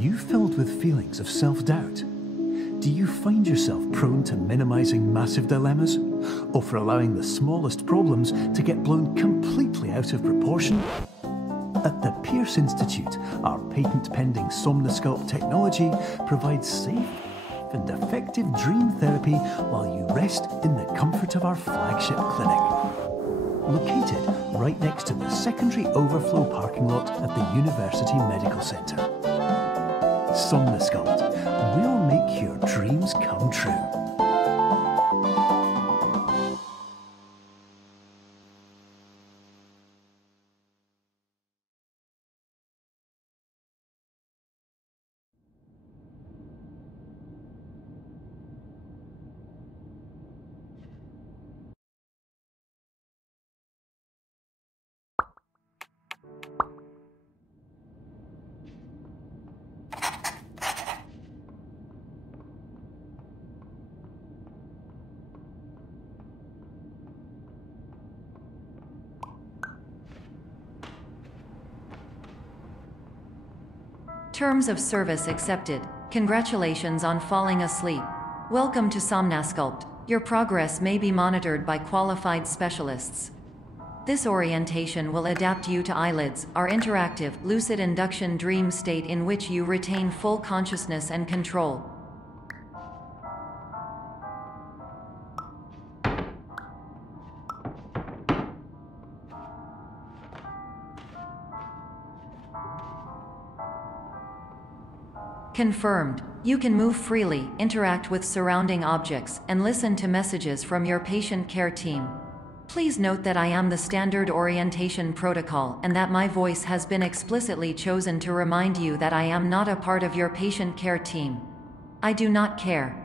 you filled with feelings of self-doubt? Do you find yourself prone to minimizing massive dilemmas? Or for allowing the smallest problems to get blown completely out of proportion? At the Pierce Institute, our patent-pending Somnosculpt technology provides safe and effective dream therapy while you rest in the comfort of our flagship clinic. Located right next to the secondary overflow parking lot at the University Medical Centre. Somnosculpt, we'll make your dreams come true. Terms of service accepted. Congratulations on falling asleep. Welcome to Somnosculpt. Your progress may be monitored by qualified specialists. This orientation will adapt you to eyelids, our interactive, lucid induction dream state in which you retain full consciousness and control. Confirmed. You can move freely, interact with surrounding objects, and listen to messages from your patient care team. Please note that I am the standard orientation protocol and that my voice has been explicitly chosen to remind you that I am not a part of your patient care team. I do not care.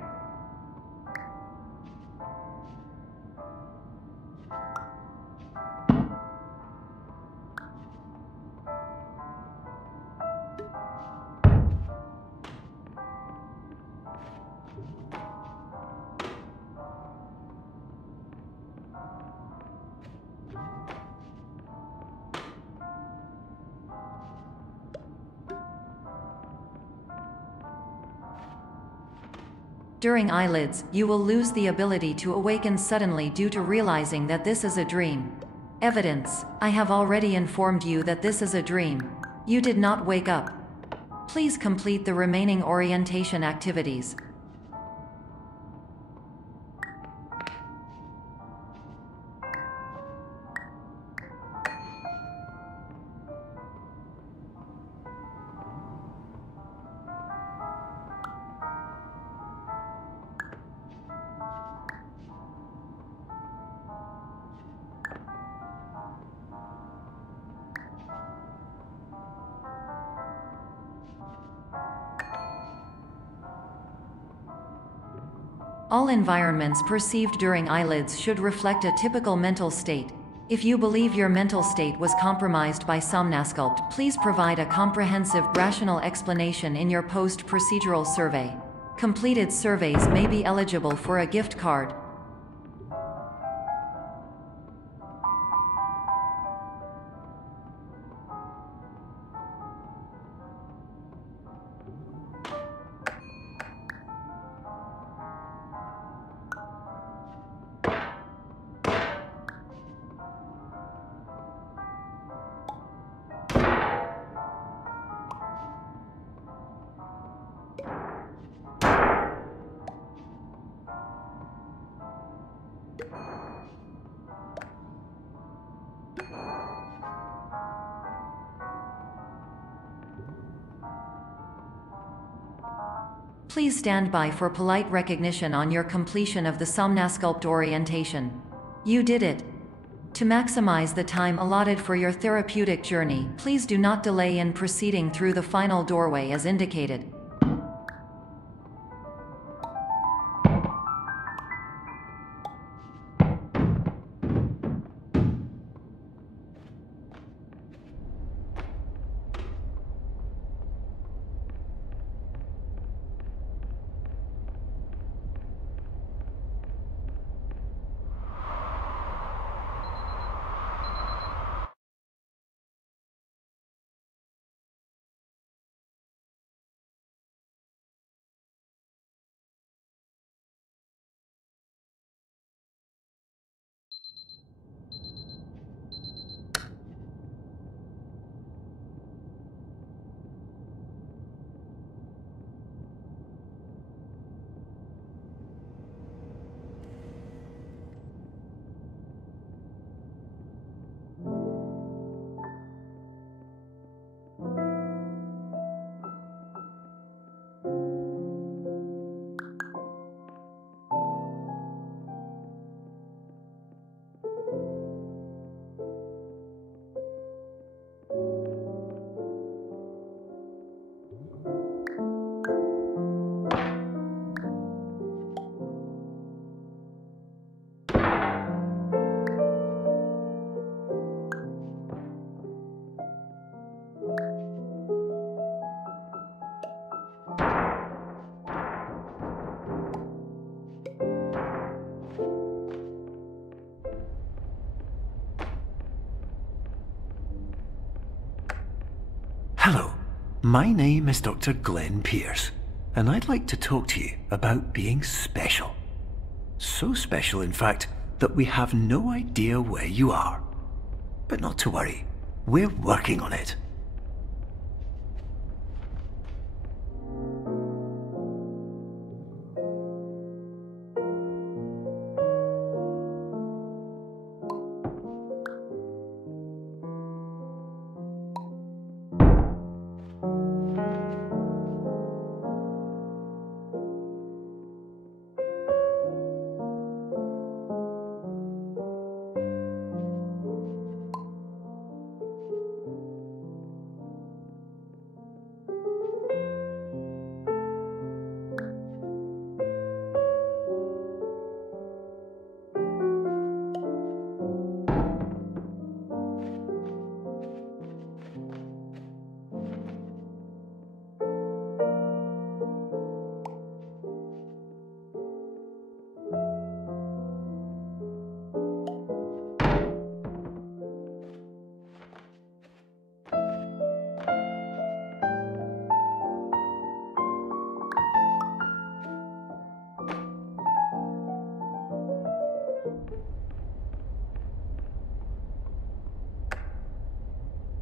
During eyelids, you will lose the ability to awaken suddenly due to realizing that this is a dream. Evidence: I have already informed you that this is a dream. You did not wake up. Please complete the remaining orientation activities. All environments perceived during eyelids should reflect a typical mental state. If you believe your mental state was compromised by Somnosculpt, please provide a comprehensive, rational explanation in your post-procedural survey. Completed surveys may be eligible for a gift card. Please stand by for polite recognition on your completion of the Somnosculpt orientation. You did it. To maximize the time allotted for your therapeutic journey, please do not delay in proceeding through the final doorway as indicated. my name is Dr. Glenn Pierce, and I'd like to talk to you about being special. So special, in fact, that we have no idea where you are. But not to worry, we're working on it.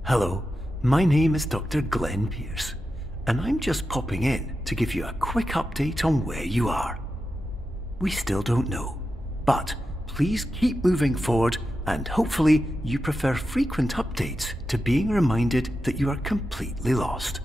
Hello, my name is Dr. Glenn Pierce, and I'm just popping in to give you a quick update on where you are. We still don't know, but please keep moving forward, and hopefully you prefer frequent updates to being reminded that you are completely lost.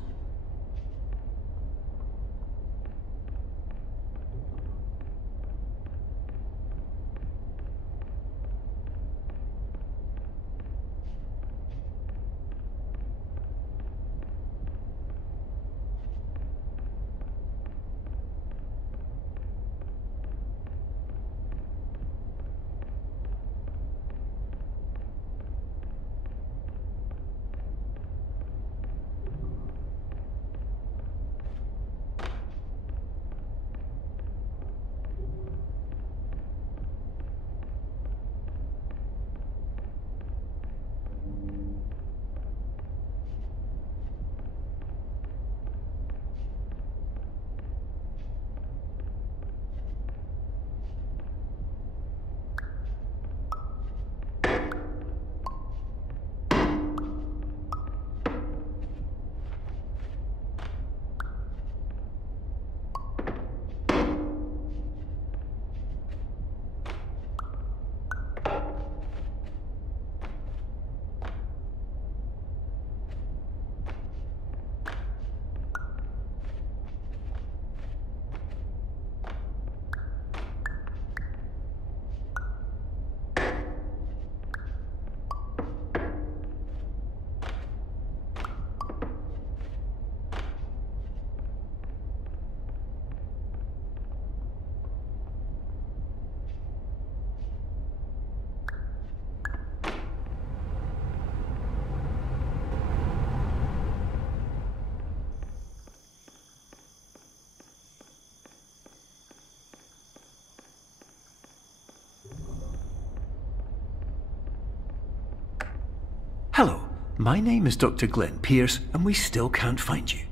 Hello, my name is Dr. Glenn Pierce, and we still can't find you.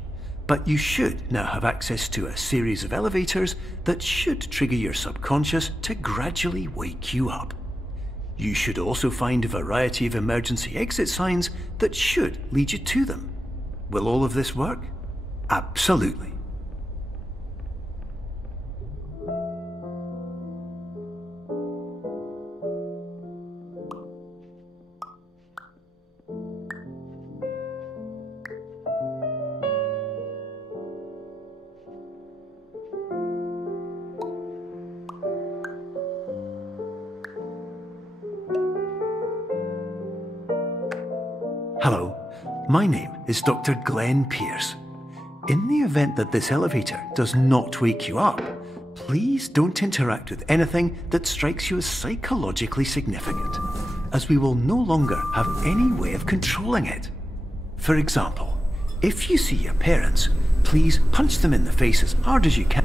But you should now have access to a series of elevators that should trigger your subconscious to gradually wake you up. You should also find a variety of emergency exit signs that should lead you to them. Will all of this work? Absolutely. Hello, my name is Dr. Glenn Pierce. In the event that this elevator does not wake you up, please don't interact with anything that strikes you as psychologically significant, as we will no longer have any way of controlling it. For example, if you see your parents, please punch them in the face as hard as you can.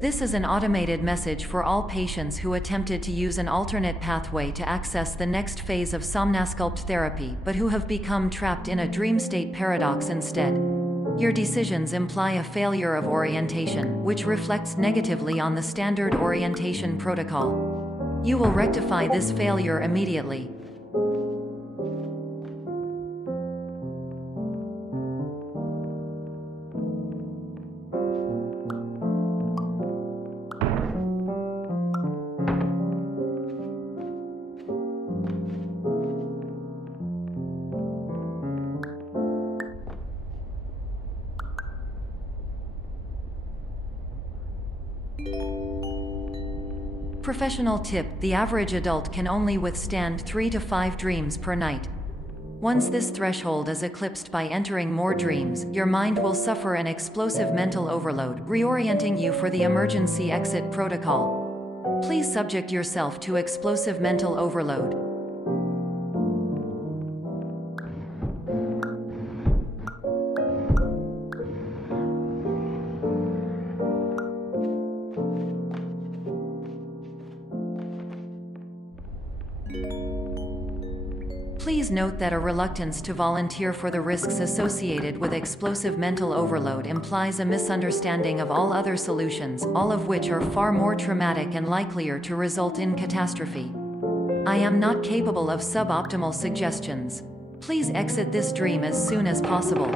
This is an automated message for all patients who attempted to use an alternate pathway to access the next phase of Somnasculpt therapy but who have become trapped in a dream state paradox instead. Your decisions imply a failure of orientation, which reflects negatively on the standard orientation protocol. You will rectify this failure immediately. Professional tip: the average adult can only withstand 3 to 5 dreams per night. Once this threshold is eclipsed by entering more dreams, your mind will suffer an explosive mental overload, reorienting you for the emergency exit protocol. Please subject yourself to explosive mental overload. Please note that a reluctance to volunteer for the risks associated with explosive mental overload implies a misunderstanding of all other solutions, all of which are far more traumatic and likelier to result in catastrophe. I am not capable of suboptimal suggestions. Please exit this dream as soon as possible.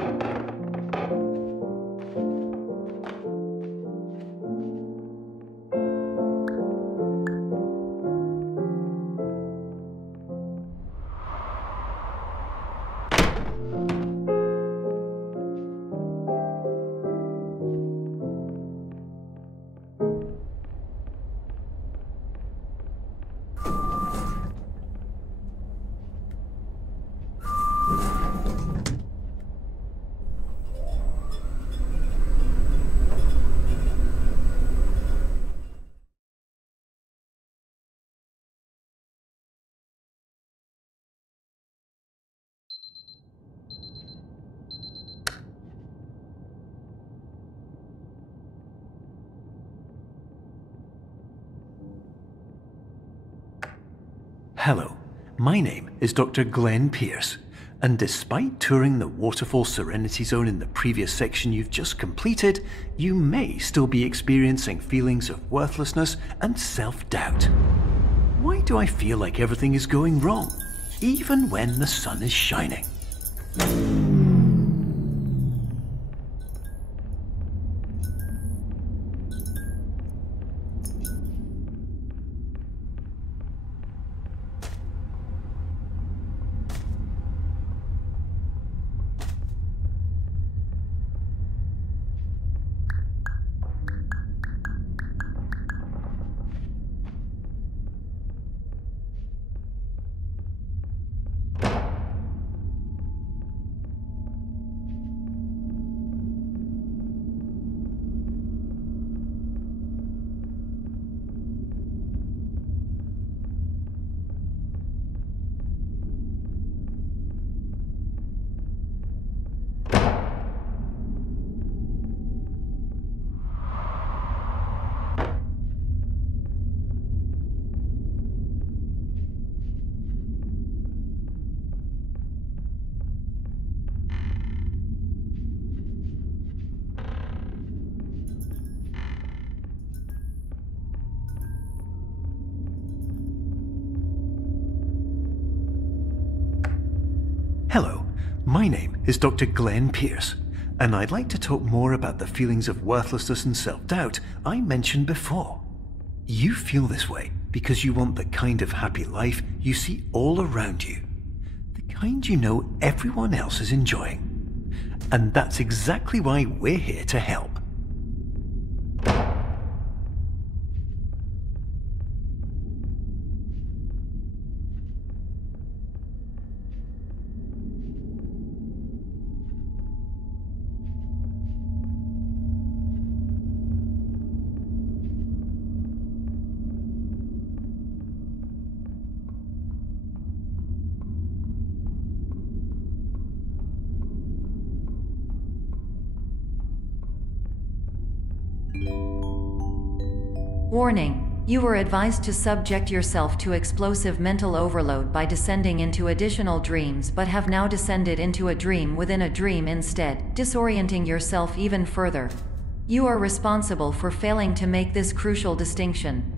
Hello, my name is Dr. Glenn Pierce, and despite touring the Waterfall Serenity Zone in the previous section you've just completed, you may still be experiencing feelings of worthlessness and self-doubt. Why do I feel like everything is going wrong, even when the sun is shining? Hello, my name is Dr. Glenn Pierce, and I'd like to talk more about the feelings of worthlessness and self-doubt I mentioned before. You feel this way because you want the kind of happy life you see all around you, the kind you know everyone else is enjoying. And that's exactly why we're here to help. Warning: you were advised to subject yourself to explosive mental overload by descending into additional dreams, but have now descended into a dream within a dream instead, disorienting yourself even further. You are responsible for failing to make this crucial distinction.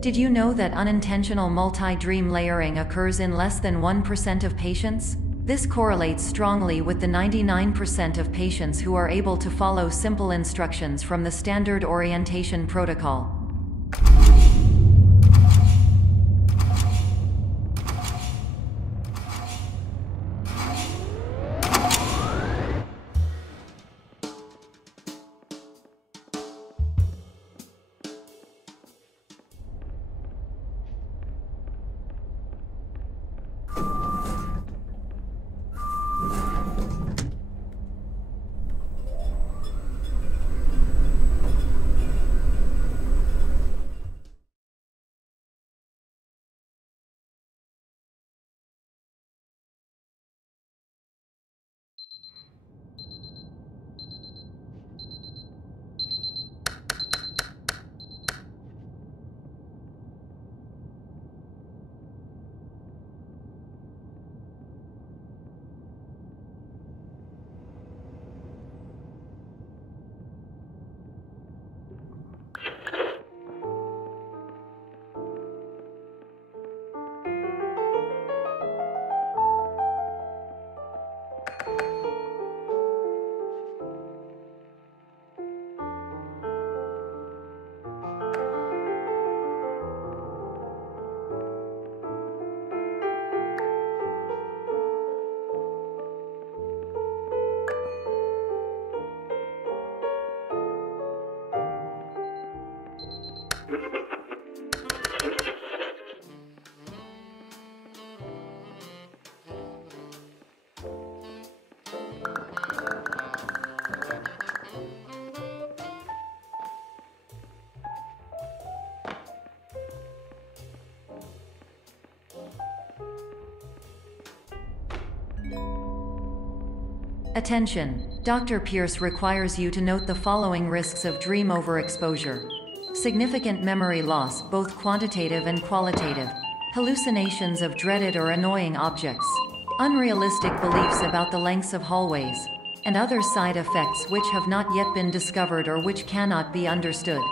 Did you know that unintentional multi-dream layering occurs in less than 1% of patients? This correlates strongly with the 99% of patients who are able to follow simple instructions from the standard orientation protocol. Attention! Dr. Pierce requires you to note the following risks of dream overexposure. Significant memory loss, both quantitative and qualitative. Hallucinations of dreaded or annoying objects. Unrealistic beliefs about the lengths of hallways. And other side effects which have not yet been discovered or which cannot be understood.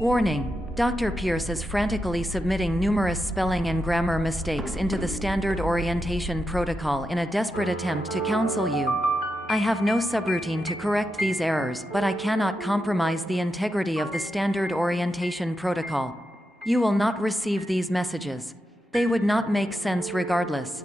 Warning: Dr. Pierce is frantically submitting numerous spelling and grammar mistakes into the standard orientation protocol in a desperate attempt to counsel you. I have no subroutine to correct these errors, but I cannot compromise the integrity of the standard orientation protocol. You will not receive these messages. They would not make sense regardless.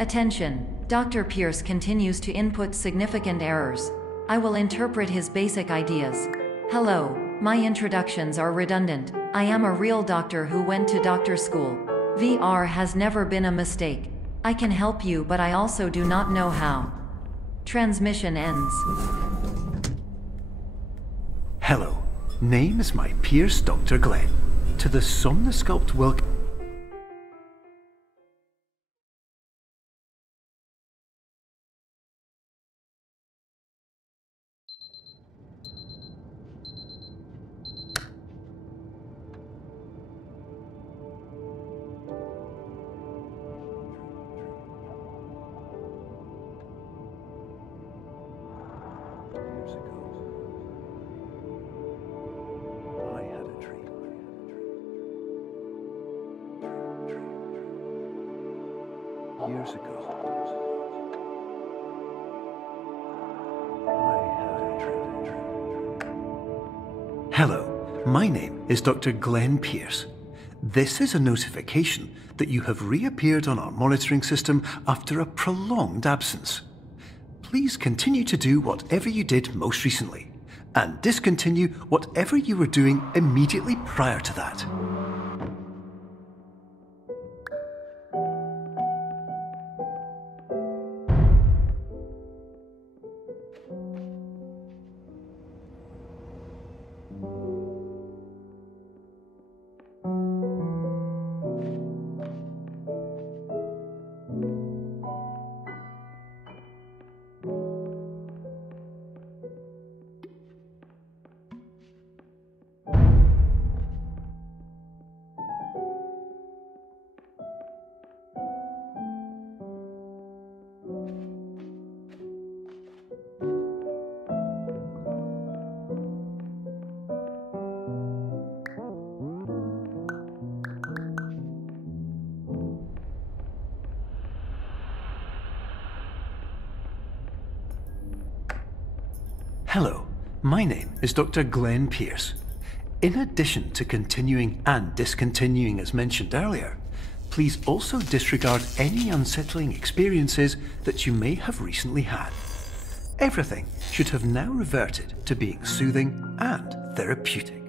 Attention! Dr. Pierce continues to input significant errors. I will interpret his basic ideas. Hello, my introductions are redundant. I am a real doctor who went to doctor school. VR has never been a mistake. I can help you, but I also do not know how. Transmission ends. Hello, name is my Pierce Dr. Glenn. To the Somnosculpt welcome. Years ago, I had a dream. Hello, my name is Dr. Glenn Pierce. This is a notification that you have reappeared on our monitoring system after a prolonged absence. Please continue to do whatever you did most recently, and discontinue whatever you were doing immediately prior to that. Hello, my name is Dr. Glenn Pierce. In addition to continuing and discontinuing as mentioned earlier, please also disregard any unsettling experiences that you may have recently had. Everything should have now reverted to being soothing and therapeutic.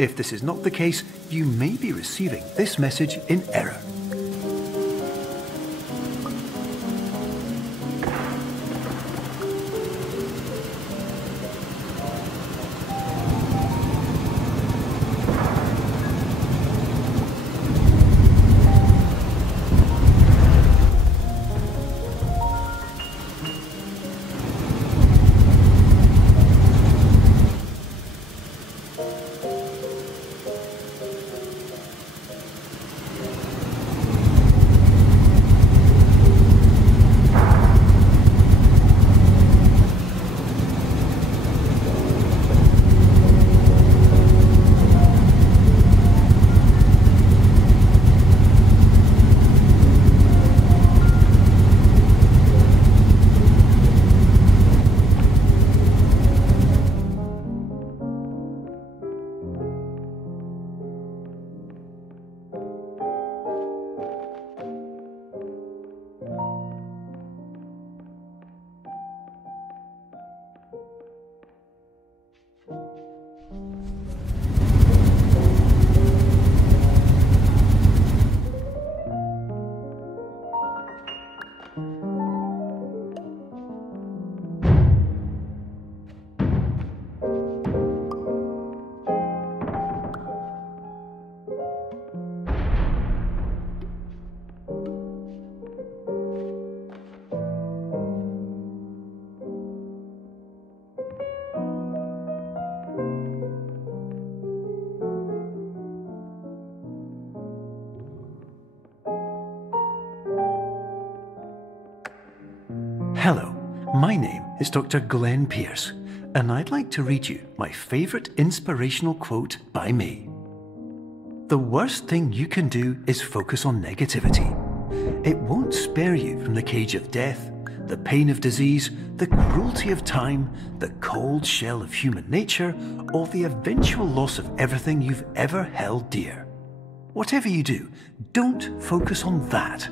If this is not the case, you may be receiving this message in error. Hello, my name is Dr. Glenn Pierce, and I'd like to read you my favourite inspirational quote by me. The worst thing you can do is focus on negativity. It won't spare you from the cage of death, the pain of disease, the cruelty of time, the cold shell of human nature, or the eventual loss of everything you've ever held dear. Whatever you do, don't focus on that.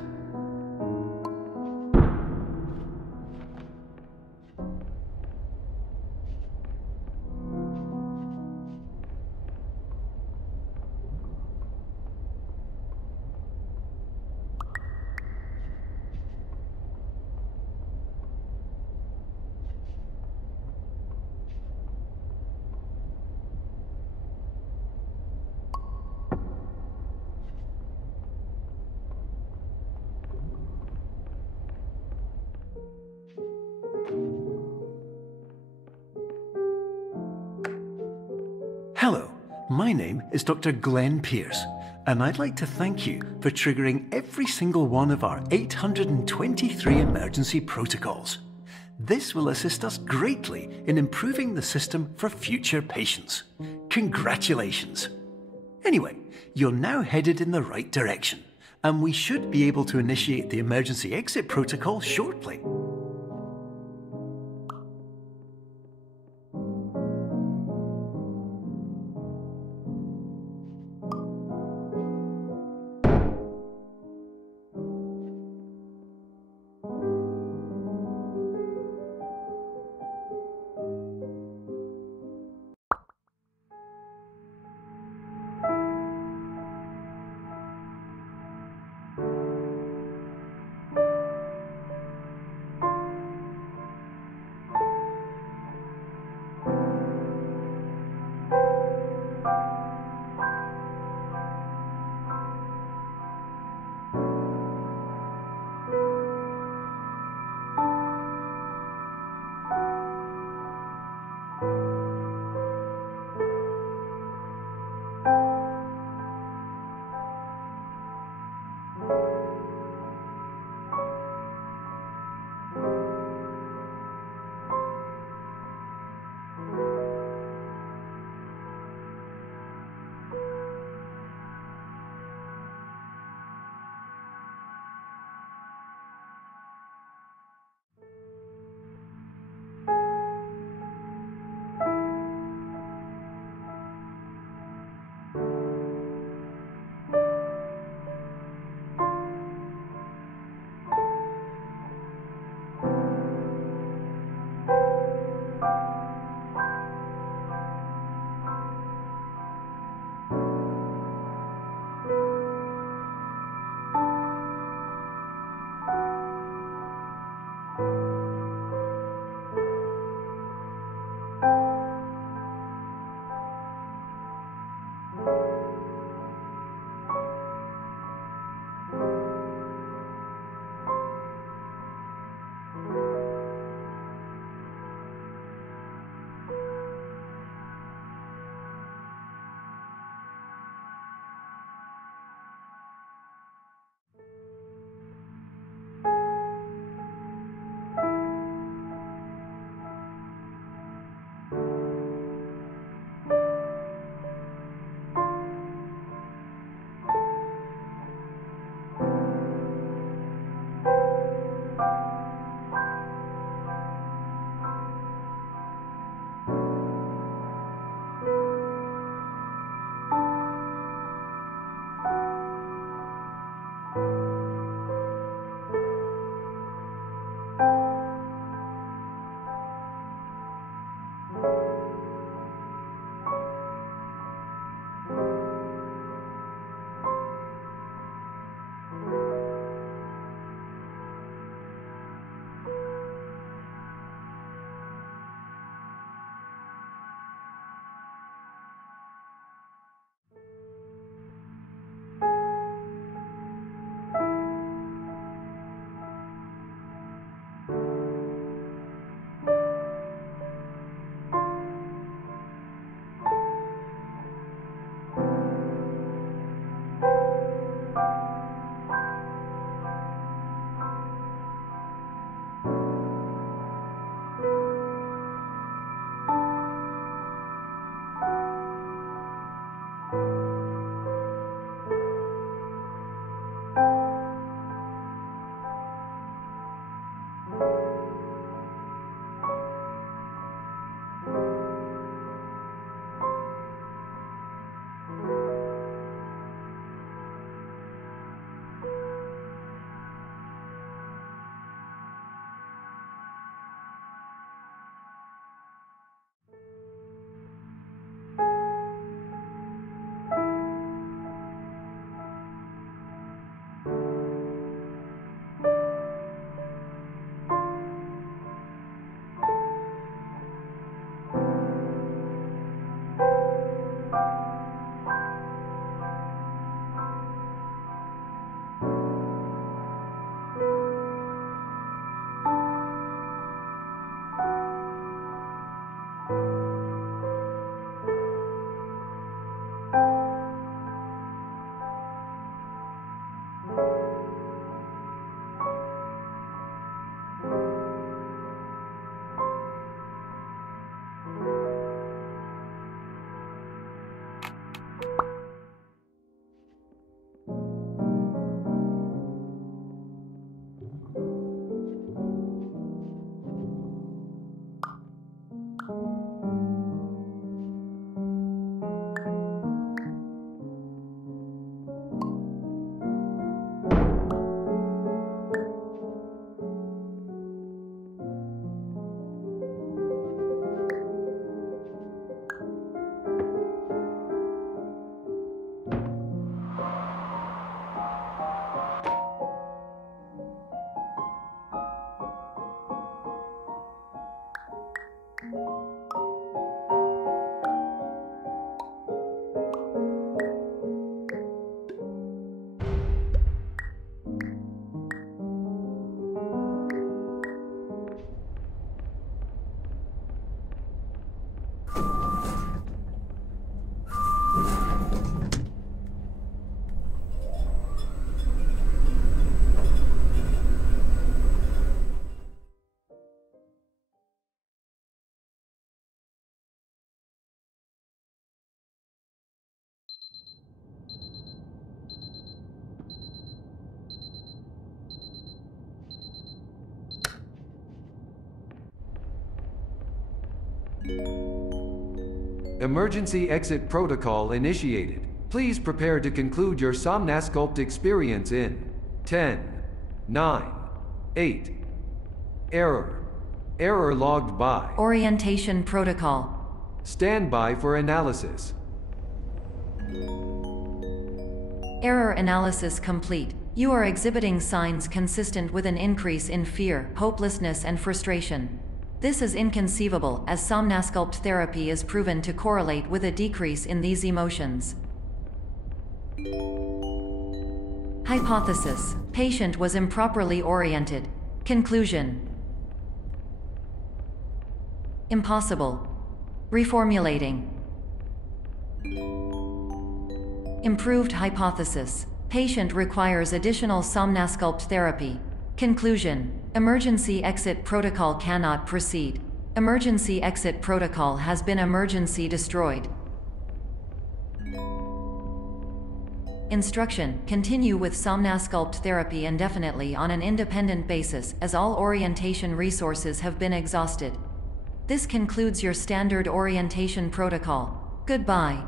Hello, my name is Dr. Glenn Pierce, and I'd like to thank you for triggering every single one of our 823 emergency protocols. This will assist us greatly in improving the system for future patients. Congratulations! Anyway, you're now headed in the right direction, and we should be able to initiate the emergency exit protocol shortly. Emergency exit protocol initiated. Please prepare to conclude your Somnasculpt experience in 10, 9, 8. Error. Error logged by. Orientation protocol. Stand by for analysis. Error analysis complete. You are exhibiting signs consistent with an increase in fear, hopelessness, and frustration. This is inconceivable, as Somnasculpt therapy is proven to correlate with a decrease in these emotions. Hypothesis: patient was improperly oriented. Conclusion: impossible. Reformulating. Improved hypothesis: patient requires additional Somnasculpt therapy. Conclusion: emergency exit protocol cannot proceed. Emergency exit protocol has been emergency destroyed. Instruction: continue with Somnasculpt therapy indefinitely on an independent basis, as all orientation resources have been exhausted. This concludes your standard orientation protocol. Goodbye.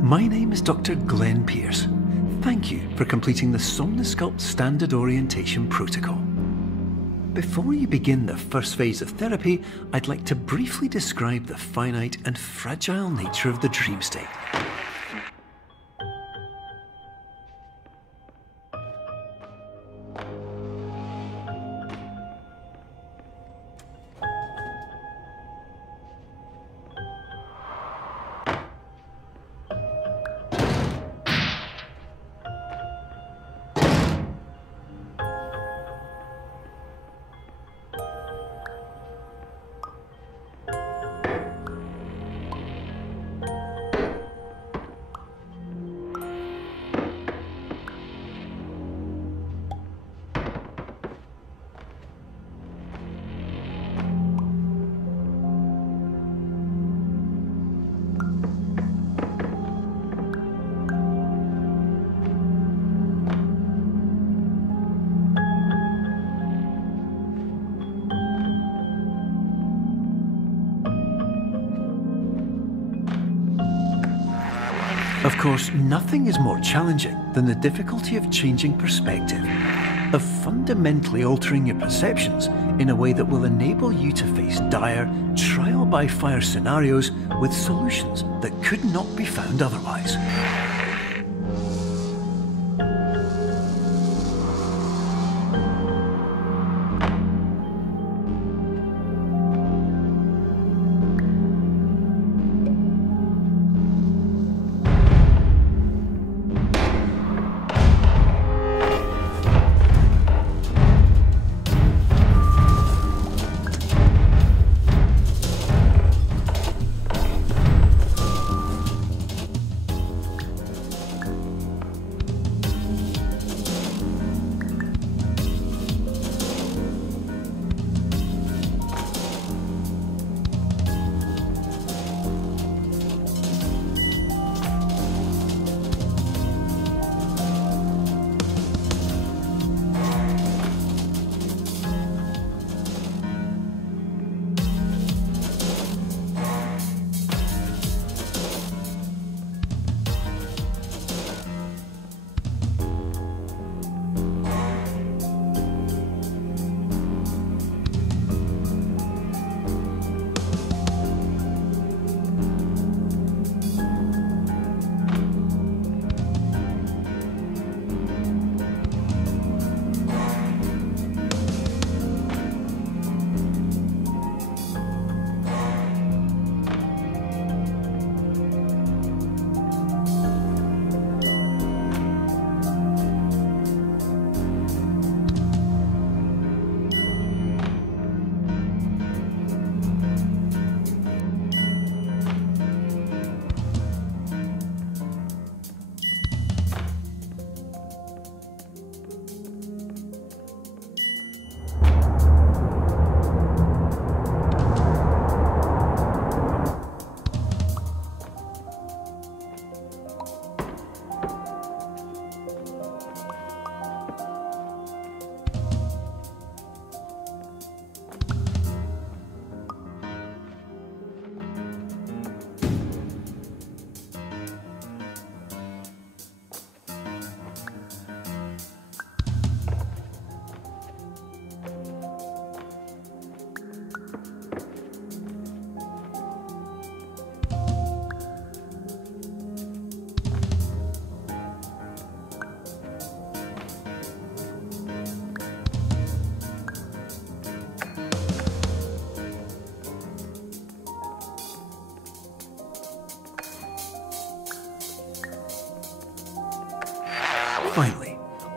My name is Dr. Glenn Pierce. Thank you for completing the Somnasculpt Standard Orientation Protocol. Before you begin the first phase of therapy, I'd like to briefly describe the finite and fragile nature of the dream state. Of course, nothing is more challenging than the difficulty of changing perspective, of fundamentally altering your perceptions in a way that will enable you to face dire, trial-by-fire scenarios with solutions that could not be found otherwise. Finally,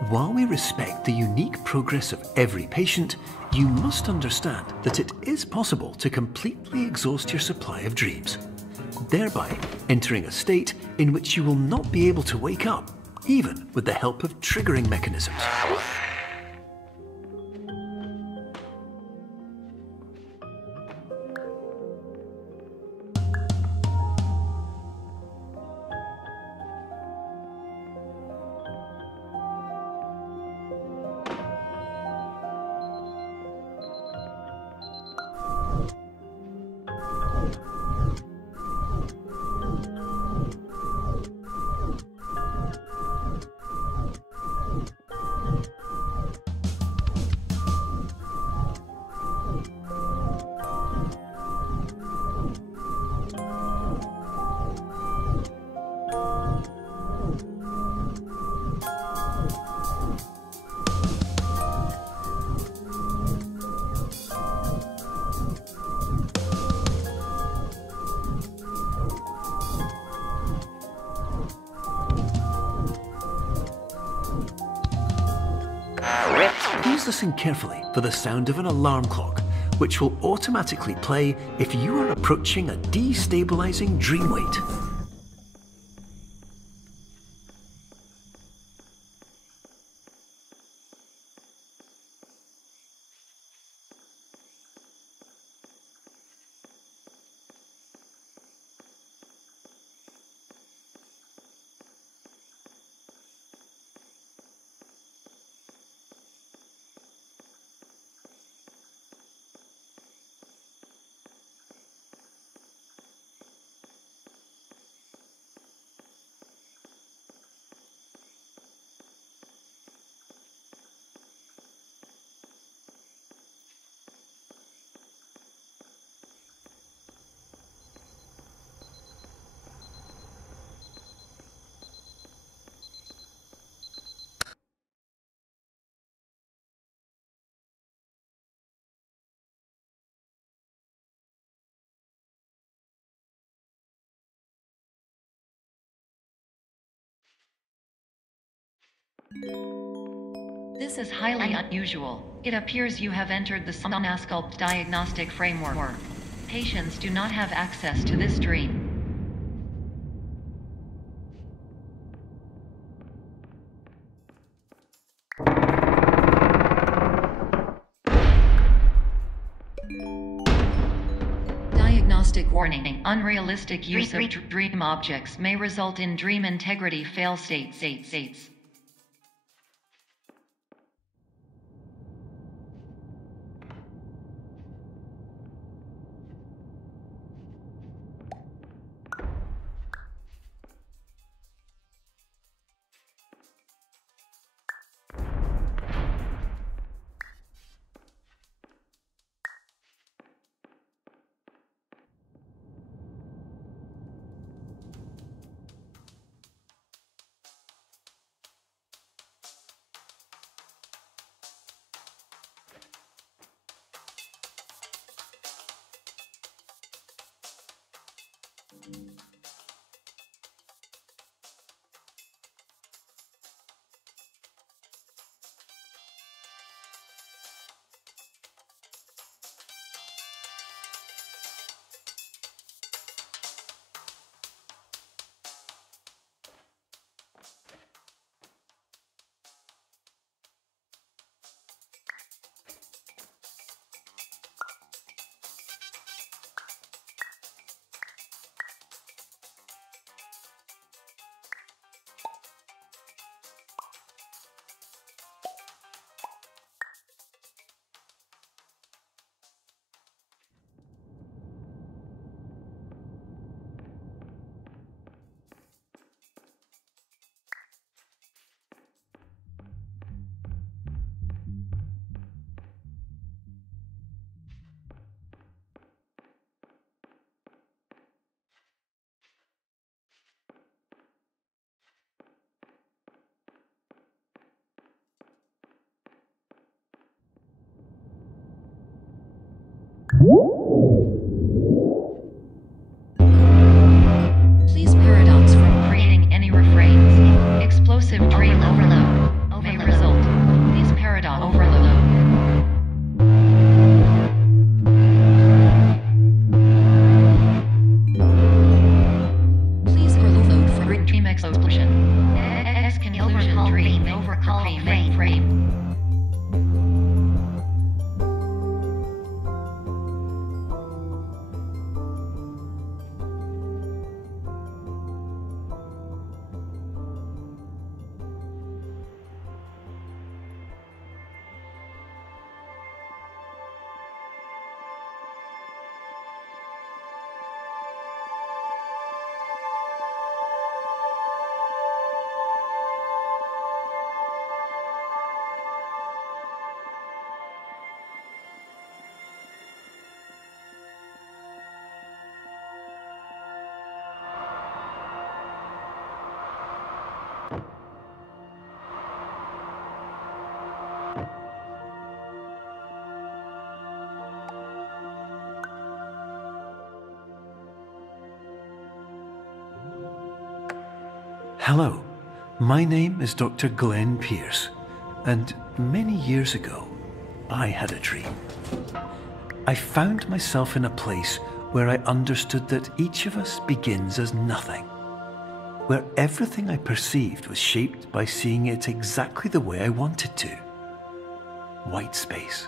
while we respect the unique progress of every patient, you must understand that it is possible to completely exhaust your supply of dreams, thereby entering a state in which you will not be able to wake up, even with the help of triggering mechanisms. Please listen carefully for the sound of an alarm clock, which will automatically play if you are approaching a destabilizing dream weight. This is highly unusual. It appears you have entered the Somnasculpt diagnostic framework. Patients do not have access to this dream. Diagnostic warning. Unrealistic use of dream objects may result in dream integrity fail states. Please paradox from creating any refrains. Explosive dream overload may result. Please paradox overload. Please overload for dream explosion. Exclusion dream overcall frame. Hello, my name is Dr. Glenn Pierce, and many years ago, I had a dream. I found myself in a place where I understood that each of us begins as nothing, where everything I perceived was shaped by seeing it exactly the way I wanted to. White space.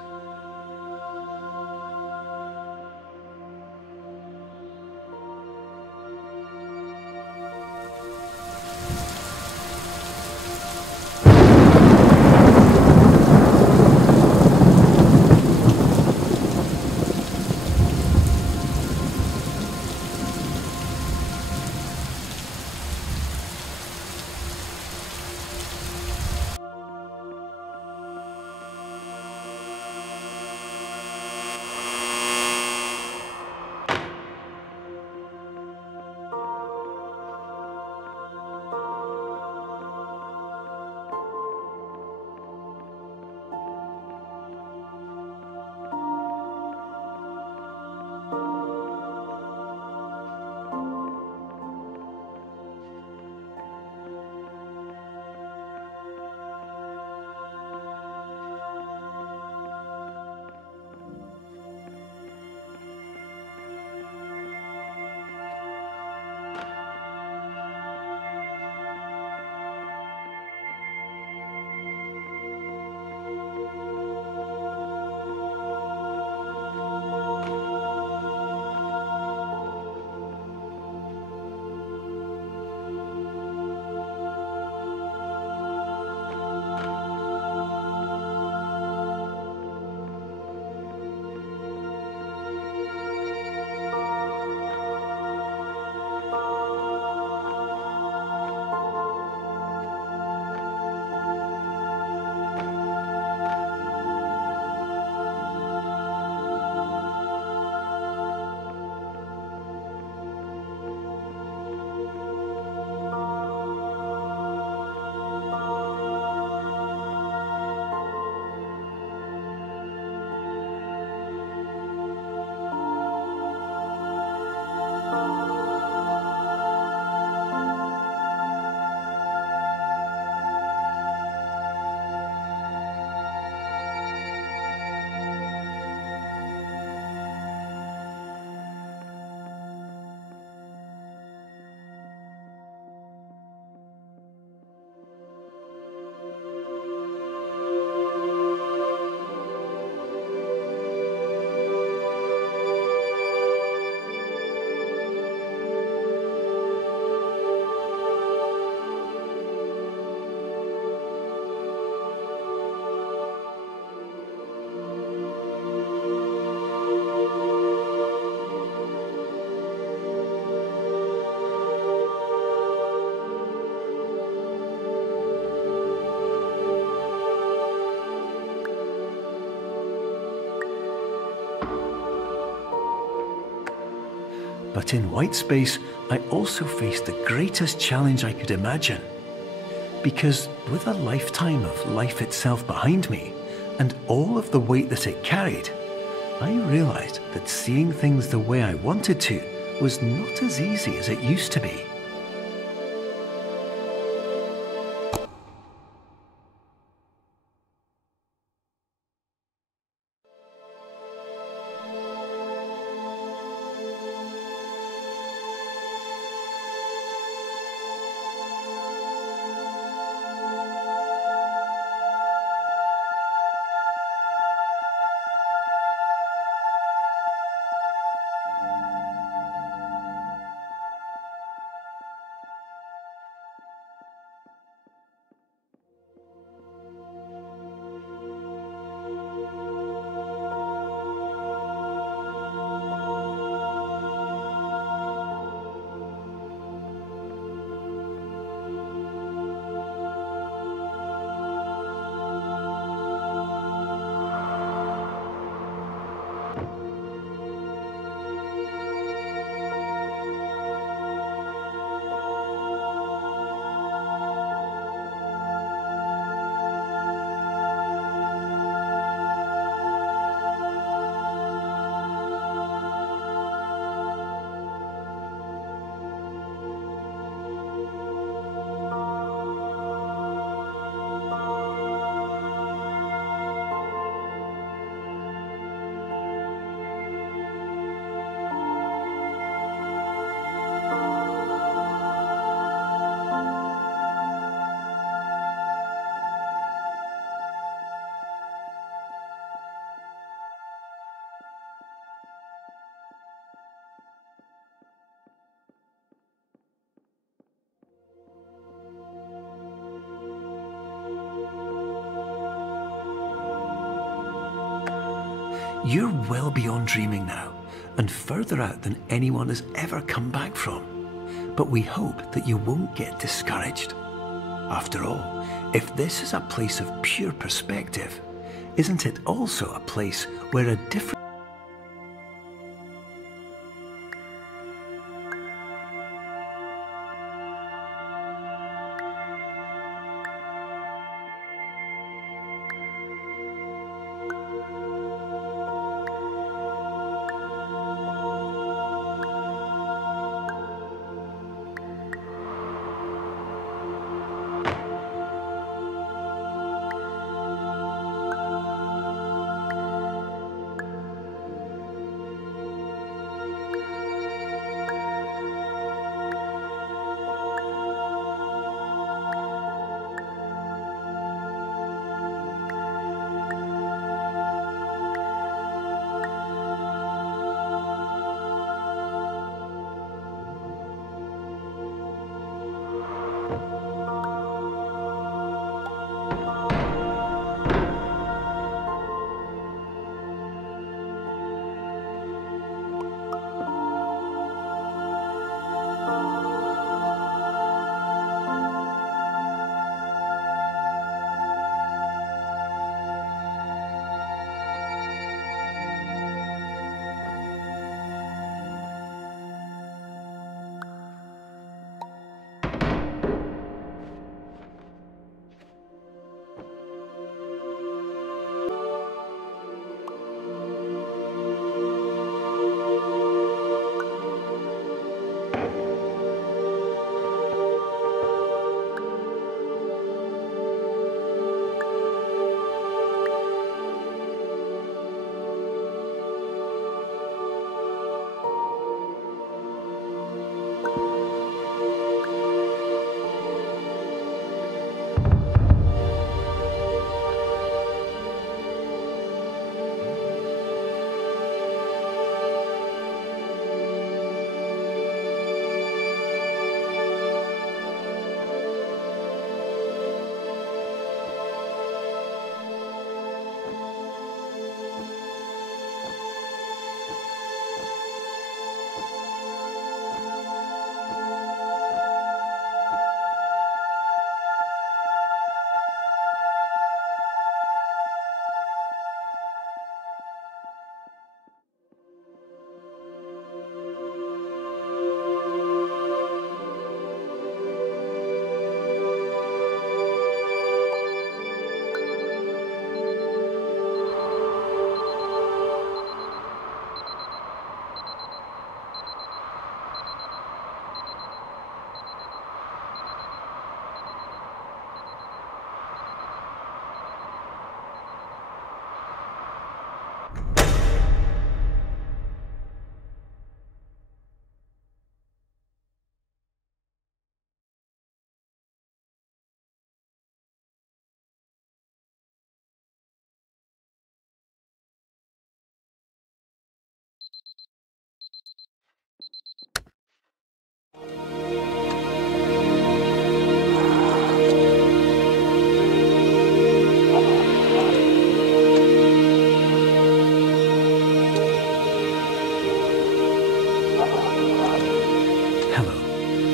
But in white space, I also faced the greatest challenge I could imagine. Because with a lifetime of life itself behind me, and all of the weight that it carried, I realized that seeing things the way I wanted to was not as easy as it used to be. You're well beyond dreaming now, and further out than anyone has ever come back from. But we hope that you won't get discouraged. After all, if this is a place of pure perspective, isn't it also a place where a different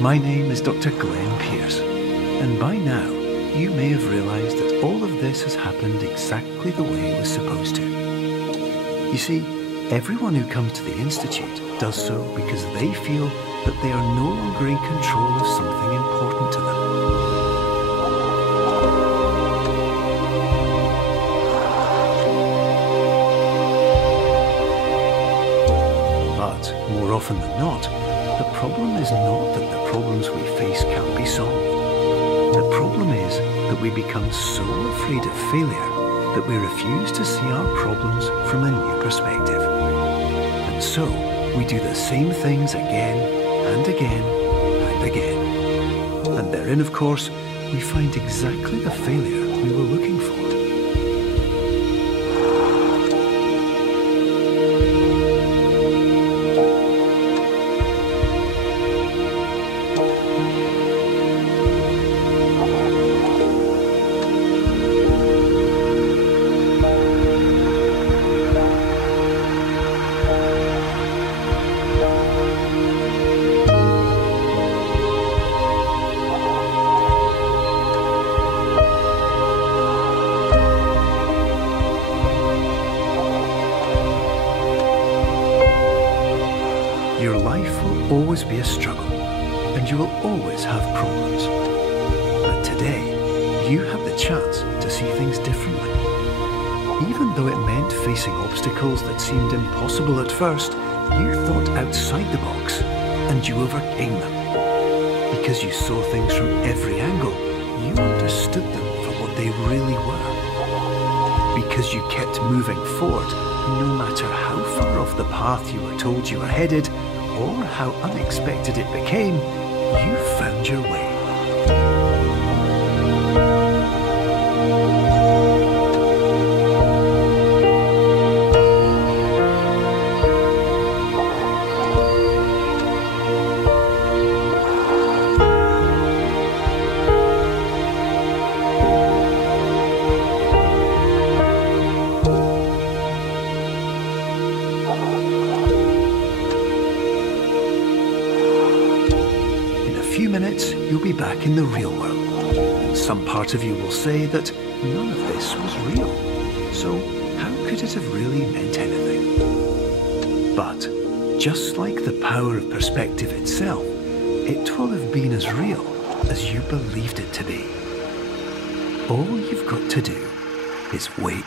My name is Dr. Glenn Pierce, and by now you may have realised that all of this has happened exactly the way it was supposed to. You see, everyone who comes to the Institute does so because they feel that they are no longer in control of something important to them. But more often than not, the problem is not that the problems we face can't be solved. The problem is that we become so afraid of failure that we refuse to see our problems from a new perspective. And so, we do the same things again and again and again. And therein, of course, we find exactly the failure we were looking for. Your life will always be a struggle, and you will always have problems. But today, you have the chance to see things differently. Even though it meant facing obstacles that seemed impossible at first, you thought outside the box, and you overcame them. Because you saw things from every angle, you understood them for what they really were. Because you kept moving forward, no matter how far off the path you were told you were headed, or how unexpected it became, you found your way. Minutes, you'll be back in the real world. And some part of you will say that none of this was real. So how could it have really meant anything? But just like the power of perspective itself, it will have been as real as you believed it to be. All you've got to do is wait